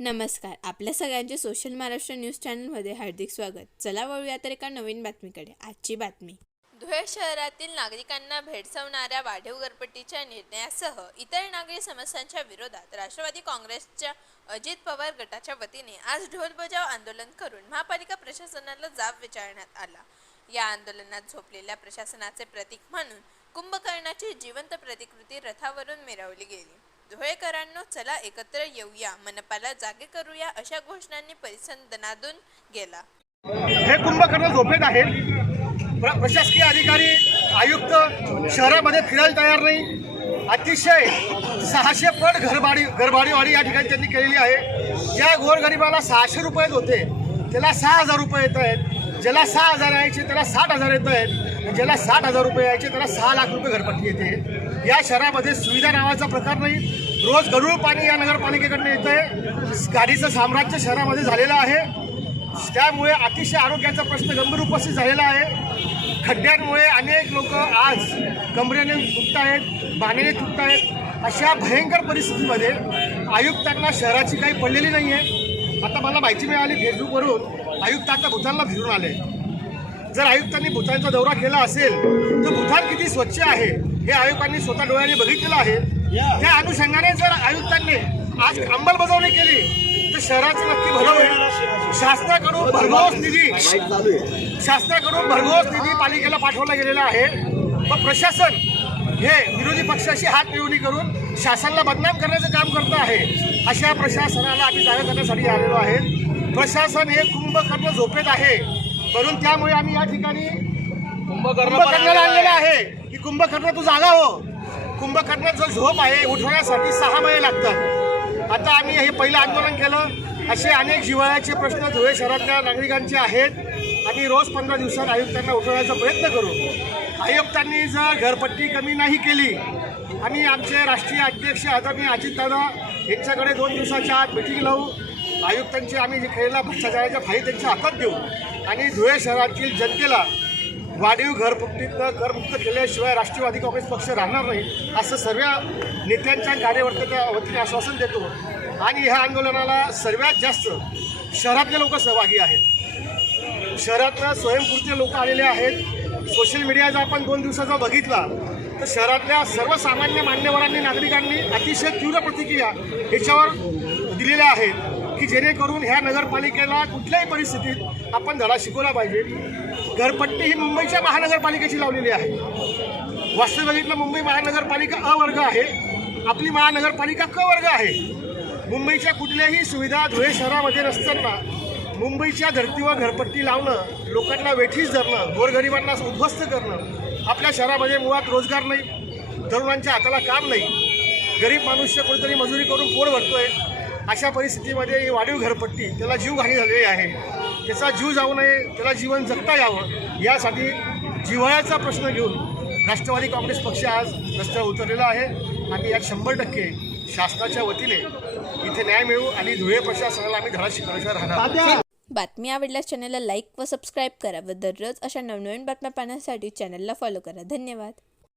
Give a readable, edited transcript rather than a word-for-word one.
नमस्कार. आपल्या सगळ्यांचे सोशल महाराष्ट्र न्यूज चॅनलमध्ये हार्दिक स्वागत. चला वळूया तर एका नवीन बातमीकडे. आजची बातमी. धुळे शहरातील नागरिकांना भेडसावणाऱ्या वाढीव घरपट्टीच्या निर्णयासह इतर नागरी समस्यांच्या विरोधात राष्ट्रवादी काँग्रेसच्या अजित पवार गटाच्या वतीने आज ढोलबजाव आंदोलन करून महापालिका प्रशासनाला जाब विचारण्यात आला. या आंदोलनात झोपलेल्या प्रशासनाचे प्रतीक म्हणून कुंभकर्णाची जिवंत प्रतिकृती रथावरून मिरवली गेली. धुळेकरांनो, चला एकत्र येऊया, मनपाला जागे करूया, अशा घोषणांनी परिसर दणाणून गेला. हे कुंभकर्ण झोपेत आहेत. प्रशासकीय अधिकारी आयुक्त शहरामध्ये फिरायला तयार नाही. अतिशय 600 पट घरभाडीवाढी या ठिकाणी त्यांनी केलेली आहे. ज्या गोरगरिबाला 600 रुपये होते त्याला 6000 रुपये येत आहेत. ज्याला 6000 यायचे त्याला 60,000 येत आहेत. ज्याला 60,000 रुपये यायचे त्याला 6 लाख रुपये घरपट्टी येते. या शहरामध्ये सुविधा नावाचा प्रकार नाही. रोज गढूळ पाणी या नगरपालिकेकडनं येतं आहे. गाडीचं साम्राज्य शहरामध्ये झालेलं आहे. त्यामुळे अतिशय आरोग्याचा प्रश्न गंभीर उपस्थित झालेला आहे. खड्ड्यांमुळे अनेक लोक आज कमरेने तुटत आहेत, बाणेने तुटत आहेत. अशा भयंकर परिस्थितीमध्ये आयुक्तांना शहराची काही पडलेली नाही आहे. आता मला माहिती मिळाली फेसबुकवरून आयुक्त आता भूतानला फिरून आले. जर आयुक्तांनी भूतानचा दौरा केला असेल तर भूतान किती स्वच्छ आहे हे आयुक्तांनी स्वतः डोळ्याने बघितलेलं आहे. त्या अनुषंगाने जर आयुक्तांनी आज अंमलबजावणी केली तर शहराचं नक्की भलं होईल. शासनाकडून भरघोस निधी पालिकेला पाठवला गेलेला आहे. पण प्रशासन हे विरोधी पक्षाशी हात मिळवणी करून शासनाला बदनाम करण्याचं काम करत आहे. अशा प्रशासनाला आम्ही जागा करण्यासाठी आलेलो आहे. प्रशासन हे कुंभकर्ण झोपेत आहे. म्हणून त्यामुळे आम्ही या ठिकाणी कुंभकर्णाला आणलेलं आहे की कुंभकर्ण तू जागा हो. कुंभकर्ण जो झोप आहे उठवण्यासाठी 6 महिने लागतात. आता आम्ही हे पहिलं आंदोलन केलं. असे अनेक जिव्हाळ्याचे प्रश्न धुळे शहरातल्या नागरिकांचे आहेत. आम्ही रोज 15 दिवसात आयुक्तांना उठवण्याचा प्रयत्न करू. आयुक्तांनी जर घरपट्टी कमी नाही केली, आम्ही आमचे राष्ट्रीय अध्यक्ष आदरणीय अजितदादा यांच्याकडे 2 दिवसाच्या आत मीटिंग लावू. आयुक्तांचे आम्ही जे केलेला भ्रष्टाचाराच्या फाई त्यांच्या हातात देऊ आणि धुळे शहरातील जनतेला वाढीव घरपट्टीतनं करमुक्त केल्याशिवाय राष्ट्रवादी काँग्रेस पक्ष राहणार नाही असं सर्व नेत्यांच्या कार्यकर्त्यांच्या वतीने आश्वासन देतो. आणि ह्या आंदोलनाला सर्वात जास्त शहरातले लोक सहभागी आहेत. शहरातल्या स्वयंस्फूर्त लोक आलेले आहेत. सोशल मीडिया जर आपण 2 दिवसाचा बघितला तर शहरातल्या सर्वसामान्य मान्यवरांनी नागरिकांनी अतिशय तीव्र प्रतिक्रिया याच्यावर दिलेल्या आहेत की जेणेकरून ह्या नगरपालिकेला कुठल्याही परिस्थितीत आपण धडा शिकवला पाहिजे. घरपट्टी ही मुंबईच्या महानगरपालिकेची लावलेली आहे. वास्तविक बघितलं मुंबई महानगरपालिका अ वर्ग आहे, आपली महानगरपालिका क वर्ग आहे. मुंबईच्या कुठल्याही सुविधा धुळे शहरामध्ये नसताना मुंबईच्या धर्तीवर घरपट्टी लावणं, लोकांना वेठीस धरणं, गोरगरिबांना उद्ध्वस्त करणं. आपल्या शहरामध्ये मुळात रोजगार नाही, तरुणांच्या हाताला काम नाही, गरीब मनुष्य कोणीतरी मजुरी करून पोट भरतोय. अशा परिस्थितीमध्ये ही वाढीव घरपट्टी त्याला जीवघाणी झालेली आहे. त्याचा जीव जाऊ नये, त्याला जीवन जगता यावं यासाठी जिव्हाळ्याचा प्रश्न घेऊन राष्ट्रवादी काँग्रेस पक्ष आज रस्त्यावर उतरलेला आहे. आणि यात 100% शासनाच्या वतीने इथे न्याय मिळू आणि धुळे प्रशासनाला आम्ही धडा शिकवण्याशिवाय राहणार. बातमी आवडल्यास चॅनलला लाईक व सबस्क्राईब करा व दररोज अशा नवनवीन बातम्या पाहण्यासाठी चॅनलला फॉलो करा. धन्यवाद.